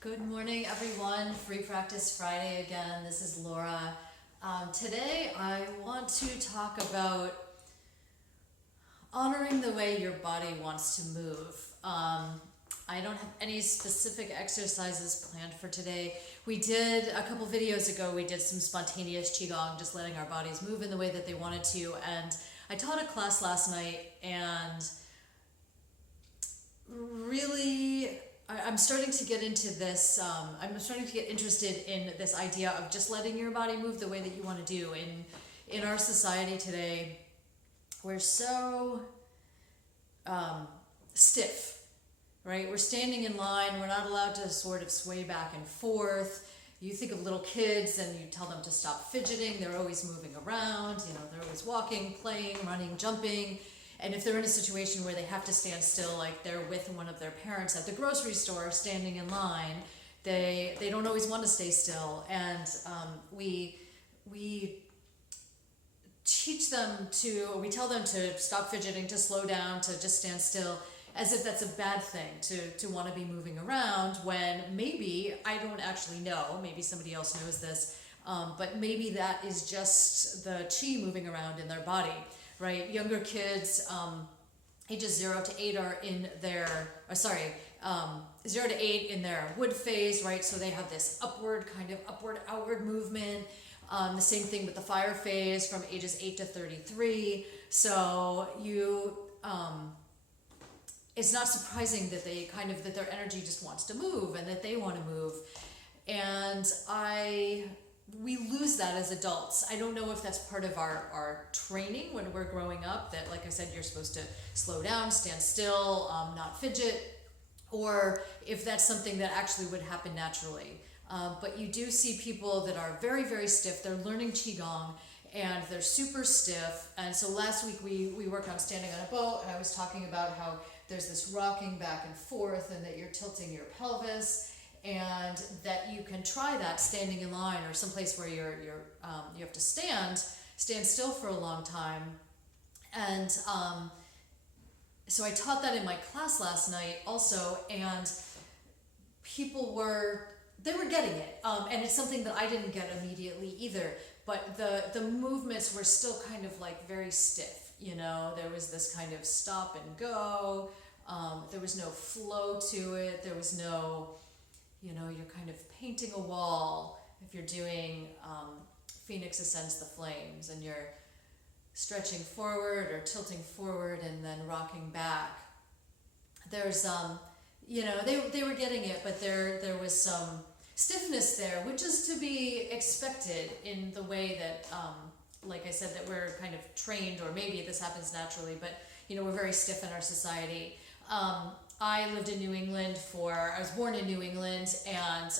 Good morning, everyone. Free Practice Friday again. This is Laura. Today, I want to talk about honoring the way your body wants to move. I don't have any specific exercises planned for today. We did a couple videos ago, we did some spontaneous Qigong, just letting our bodies move in the way that they wanted to. And I taught a class last night, and really I'm starting to get into this, I'm starting to get interested in this idea of just letting your body move the way that you want to do. In our society today, we're so stiff, right? We're standing in line, we're not allowed to sort of sway back and forth. You think of little kids and you tell them to stop fidgeting, they're always moving around, they're always walking, playing, running, jumping. And if they're in a situation where they have to stand still, like they're with one of their parents at the grocery store standing in line, they don't always want to stay still. And we we tell them to stop fidgeting, to slow down, to just stand still, as if that's a bad thing to want to be moving around, when maybe, I don't actually know, maybe somebody else knows this, but maybe that is just the chi moving around in their body. Right, younger kids, ages 0 to 8 are in their, 0 to 8 in their wood phase, right? So they have this upward movement. The same thing with the fire phase from ages 8 to 33. So it's not surprising that that their energy just wants to move and that they want to move. And we lose that as adults. I don't know if that's part of our training when we're growing up, that, like I said, you're supposed to slow down, stand still, not fidget, or if that's something that actually would happen naturally. But you do see people that are very, very stiff. They're learning Qigong and they're super stiff. And so last week we worked on standing on a boat, and I was talking about how there's this rocking back and forth and that you're tilting your pelvis, and that you can try that standing in line or someplace where you have to stand still for a long time. And so I taught that in my class last night also, and people were getting it, and it's something that I didn't get immediately either, but the movements were still kind of like very stiff. There was this kind of stop and go, there was no flow to it, there was no, you're kind of painting a wall if you're doing Phoenix Ascends the Flames, and you're stretching forward or tilting forward and then rocking back. There's, they were getting it, but there was some stiffness there, which is to be expected in the way that, like I said, that we're kind of trained, or maybe this happens naturally, but, we're very stiff in our society. I lived in New England I was born in New England and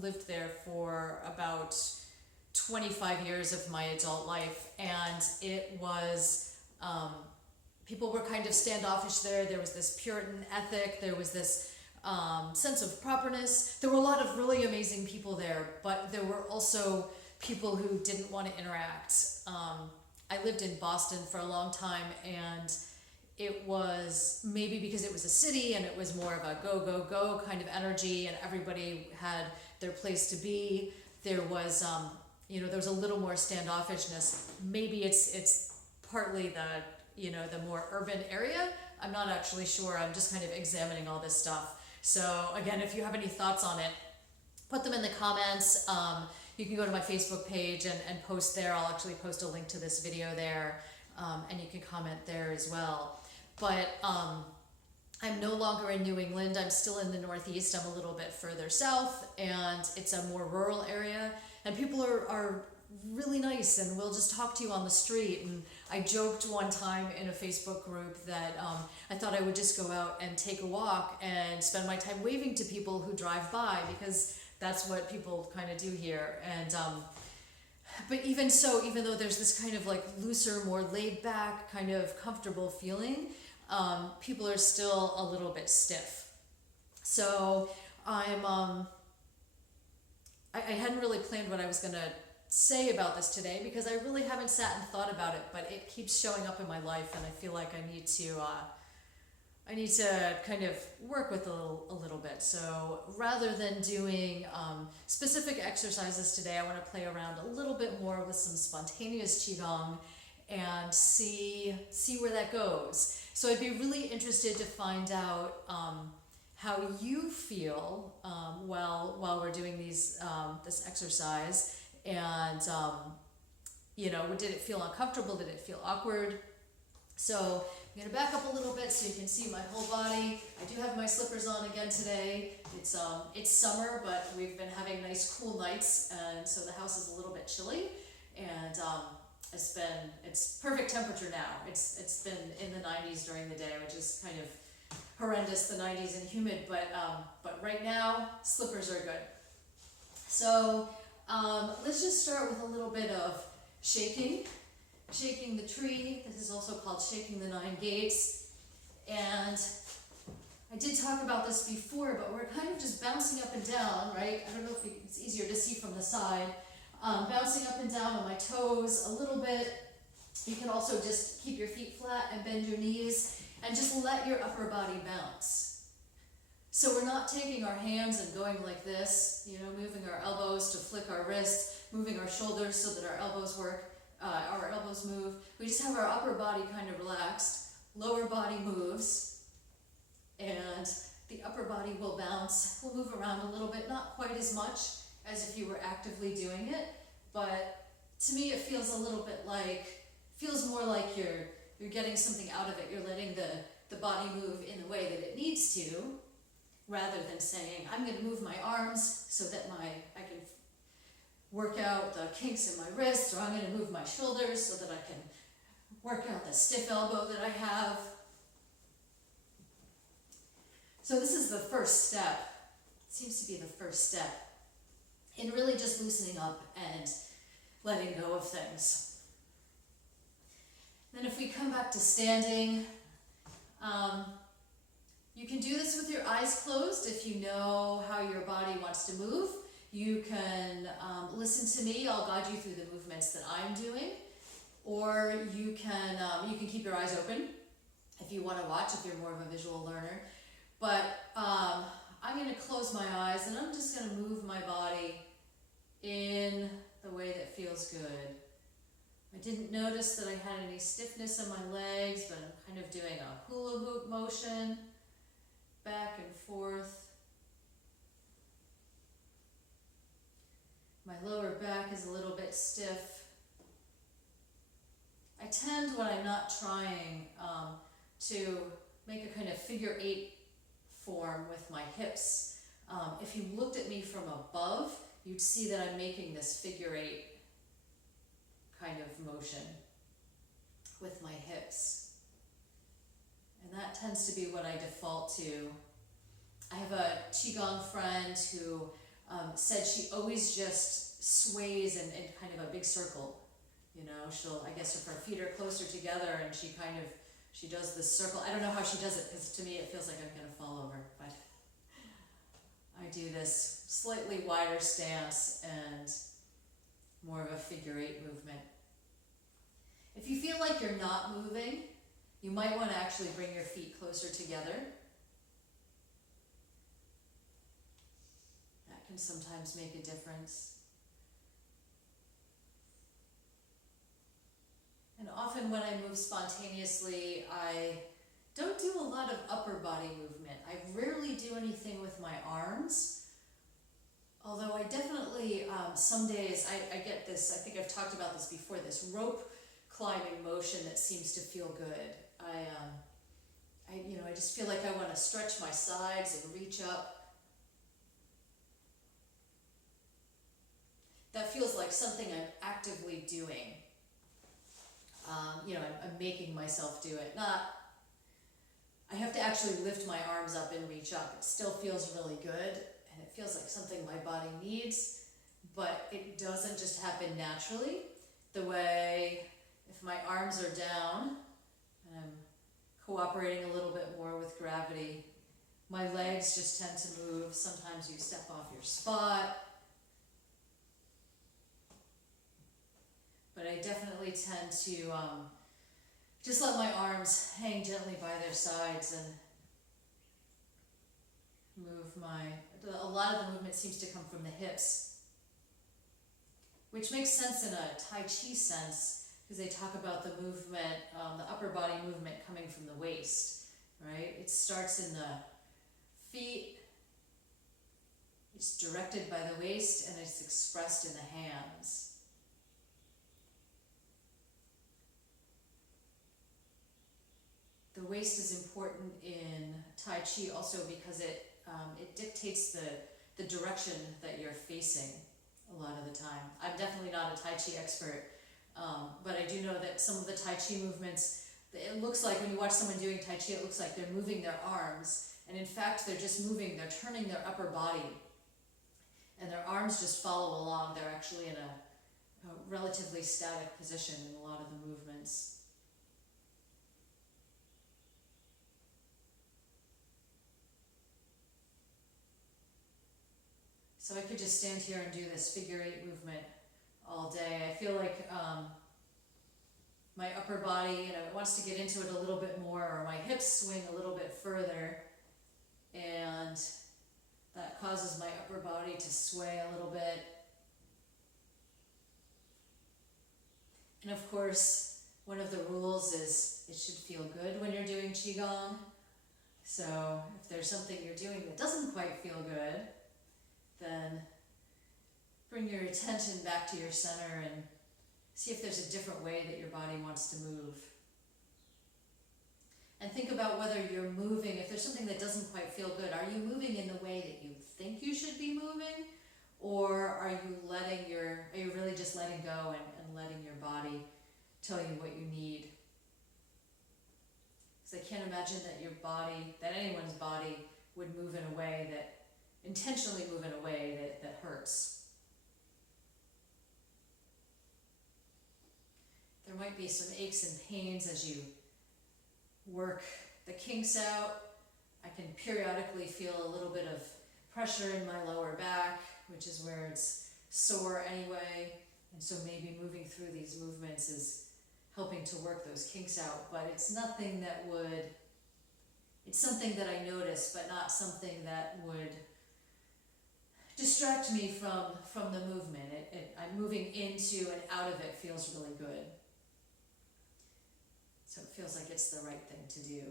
lived there for about 25 years of my adult life, and it was, people were kind of standoffish there. There was this Puritan ethic, there was this sense of properness. There were a lot of really amazing people there, but there were also people who didn't want to interact. I lived in Boston for a long time, and it was maybe because it was a city and it was more of a go, go, go kind of energy, and everybody had their place to be. There was, there was a little more standoffishness. Maybe it's partly the more urban area. I'm not actually sure. I'm just kind of examining all this stuff. So again, if you have any thoughts on it, put them in the comments. You can go to my Facebook page and post there. I'll actually post a link to this video there, and you can comment there as well. But I'm no longer in New England. I'm still in the Northeast. I'm a little bit further south, and it's a more rural area. And people are really nice and will just talk to you on the street. And I joked one time in a Facebook group that I thought I would just go out and take a walk and spend my time waving to people who drive by, because that's what people kind of do here. And but even so, even though there's this kind of like looser, more laid back, kind of comfortable feeling, people are still a little bit stiff. So I hadn't really planned what I was going to say about this today, because I really haven't sat and thought about it, but it keeps showing up in my life, and I feel like I need to I need to kind of work with a little bit. So rather than doing specific exercises today, I want to play around a little bit more with some spontaneous qigong and see where that goes. So I'd be really interested to find out how you feel while we're doing this exercise, and did it feel uncomfortable? Did it feel awkward? So I'm going to back up a little bit so you can see my whole body. I do have my slippers on again today. It's summer, but we've been having nice cool nights, and so the house is a little bit chilly, and it's perfect temperature now. It's been in the 90s during the day, which is kind of horrendous, the 90s and humid, but right now slippers are good. So let's just start with a little bit of shaking the tree. This is also called shaking the 9 gates. And I did talk about this before, but we're kind of just bouncing up and down, right? I don't know if it's easier to see from the side. Bouncing up and down on my toes a little bit. You can also just keep your feet flat and bend your knees and just let your upper body bounce. So we're not taking our hands and going like this, moving our elbows to flick our wrists, moving our shoulders so that our elbows move. We just have our upper body kind of relaxed, lower body moves, and the upper body will bounce. We'll move around a little bit, not quite as much as if you were actively doing it, but to me it feels more like you're getting something out of it. You're letting the body move in the way that it needs to, rather than saying, I'm going to move my arms so that I can work out the kinks in my wrists, or I'm going to move my shoulders so that I can work out the stiff elbow that I have. So this is the first step. It seems to be the first step in really just loosening up and letting go of things. Then if we come back to standing, you can do this with your eyes closed if you know how your body wants to move. You can listen to me. I'll guide you through the movements that I'm doing. Or you can keep your eyes open if you want to watch, if you're more of a visual learner. But I'm going to close my eyes and I'm just going to move my body in the way that feels good. I didn't notice that I had any stiffness in my legs, but I'm kind of doing a hula hoop motion, back and forth. My lower back is a little bit stiff. I tend, when I'm not trying, to make a kind of figure 8 form with my hips. If you looked at me from above, you'd see that I'm making this figure 8 kind of motion with my hips. And that tends to be what I default to. I have a Qigong friend who said she always just sways in kind of a big circle. I guess if her feet are closer together and she does this circle. I don't know how she does it, because to me it feels like I'm going to fall over, but I do this slightly wider stance and more of a figure 8 movement. If you feel like you're not moving, you might want to actually bring your feet closer together. That can sometimes make a difference. And often when I move spontaneously, I don't do a lot of upper body movement. I rarely do anything with my arms. Although I definitely, some days, I get this, I think I've talked about this before, this rope climbing motion that seems to feel good. I just feel like I want to stretch my sides and reach up. That feels like something I'm actively doing. I'm making myself do it. I have to actually lift my arms up and reach up. It still feels really good, and it feels like something my body needs, but it doesn't just happen naturally. The way, if my arms are down, and I'm cooperating a little bit more with gravity, my legs just tend to move. Sometimes you step off your spot. But I definitely tend to just let my arms hang gently by their sides and a lot of the movement seems to come from the hips, which makes sense in a Tai Chi sense, because they talk about the movement, the upper body movement coming from the waist, right? It starts in the feet, it's directed by the waist, and it's expressed in the hands. The waist is important in Tai Chi also because it dictates the direction that you're facing a lot of the time. I'm definitely not a Tai Chi expert, but I do know that some of the Tai Chi movements, it looks like when you watch someone doing Tai Chi, it looks like they're moving their arms, and in fact they're just moving, they're turning their upper body, and their arms just follow along. They're actually in a relatively static position in a lot of the movements. So I could just stand here and do this figure 8 movement all day. I feel like my upper body, it wants to get into it a little bit more, or my hips swing a little bit further, and that causes my upper body to sway a little bit. And of course, one of the rules is it should feel good when you're doing Qigong. So if there's something you're doing that doesn't quite feel good, then bring your attention back to your center and see if there's a different way that your body wants to move. And think about whether you're moving, if there's something that doesn't quite feel good, are you moving in the way that you think you should be moving? Or are you really just letting go and letting your body tell you what you need? Because I can't imagine that anyone's body would move in a way intentionally move in a way that hurts. There might be some aches and pains as you work the kinks out. I can periodically feel a little bit of pressure in my lower back, which is where it's sore anyway, and so maybe moving through these movements is helping to work those kinks out, but it's something that I notice, but not something that would distract me from the movement. I'm moving into and out of it feels really good. So it feels like it's the right thing to do.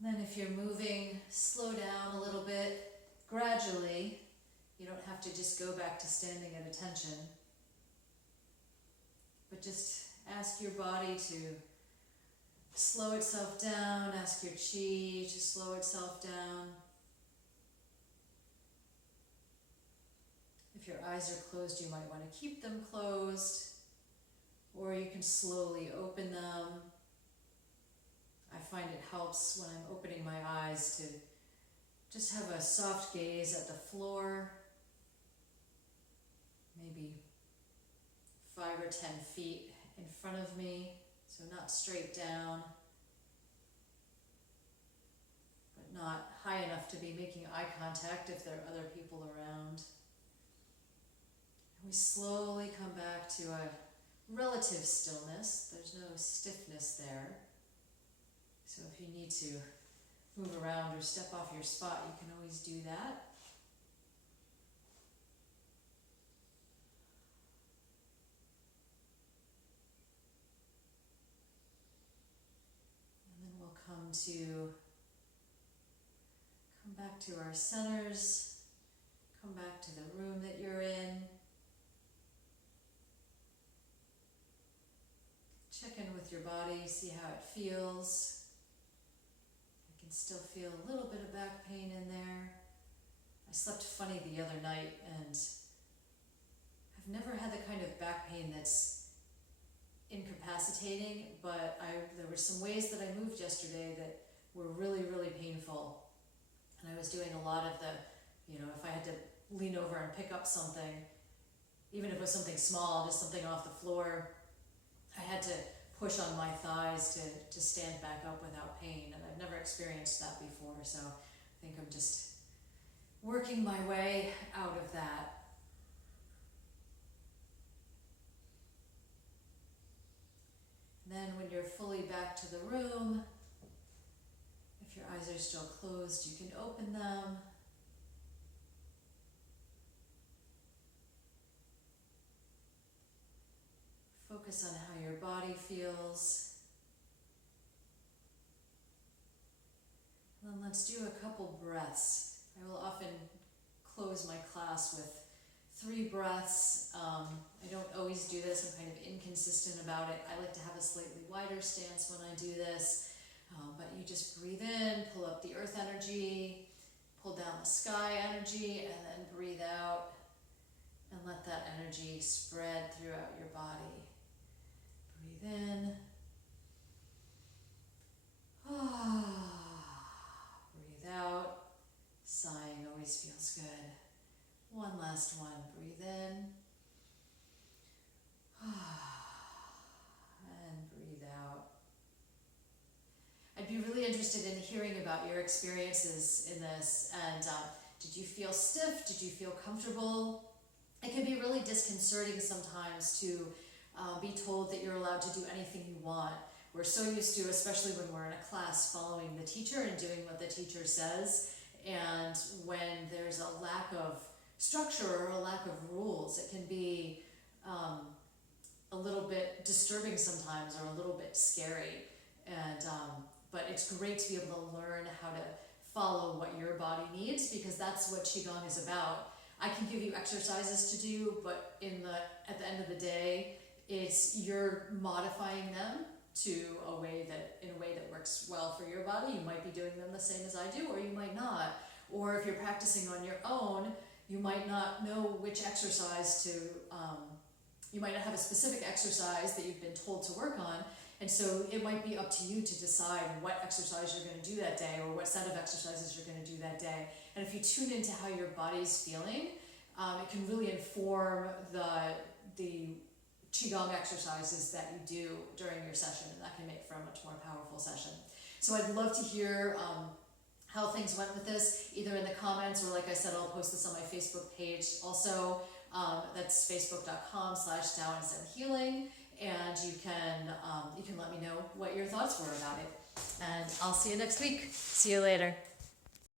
Then if you're moving, slow down a little bit, gradually. You don't have to just go back to standing at attention, but just ask your body to slow itself down, ask your chi to slow itself down. If your eyes are closed, you might want to keep them closed, or you can slowly open them. I find it helps when I'm opening my eyes to just have a soft gaze at the floor, maybe 5 or 10 feet in front of me, so not straight down, but not high enough to be making eye contact if there are other people around. And we slowly come back to a relative stillness. There's no stiffness there. So if you need to move around or step off your spot, you can always do that. And then we'll come back to our centers, come back to the room that you're in. Check in with your body, see how it feels. I can still feel a little bit of back pain in there. I slept funny the other night, and I've never had the kind of back pain that's incapacitating, but there were some ways that I moved yesterday that were really, really painful. And I was doing a lot of if I had to lean over and pick up something, even if it was something small, just something off the floor, I had to push on my thighs to stand back up without pain, and I've never experienced that before, so I think I'm just working my way out of that. Then when you're fully back to the room, if your eyes are still closed, you can open them. Focus on how your body feels. And then let's do a couple breaths. I will often close my class with 3 breaths. I don't always do this. I'm kind of inconsistent about it. I like to have a slightly wider stance when I do this. But you just breathe in, pull up the earth energy, pull down the sky energy, and then breathe out and let that energy spread throughout your body. Breathe in. Breathe out. Sighing always feels good. One last one. Breathe in. And breathe out. I'd be really interested in hearing about your experiences in this. And did you feel stiff? Did you feel comfortable? It can be really disconcerting sometimes to be told that you're allowed to do anything you want. We're so used to, especially when we're in a class, following the teacher and doing what the teacher says. And when there's a lack of structure or a lack of rules, it can be a little bit disturbing sometimes, or a little bit scary. And but it's great to be able to learn how to follow what your body needs, because that's what Qigong is about. I can give you exercises to do, but at the end of the day, it's you're modifying them in a way that works well for your body. You might be doing them the same as I do, or you might not. Or if you're practicing on your own, you might not know which exercise you might not have a specific exercise that you've been told to work on. And so it might be up to you to decide what exercise you're going to do that day, or what set of exercises you're going to do that day. And if you tune into how your body's feeling, it can really inform the Qigong exercises that you do during your session, and that can make for a much more powerful session. So I'd love to hear how things went with this, either in the comments, or like I said, I'll post this on my Facebook page also. That's facebook.com/Tao and Zen Healing, and you can let me know what your thoughts were about it. And I'll see you next week. See you later.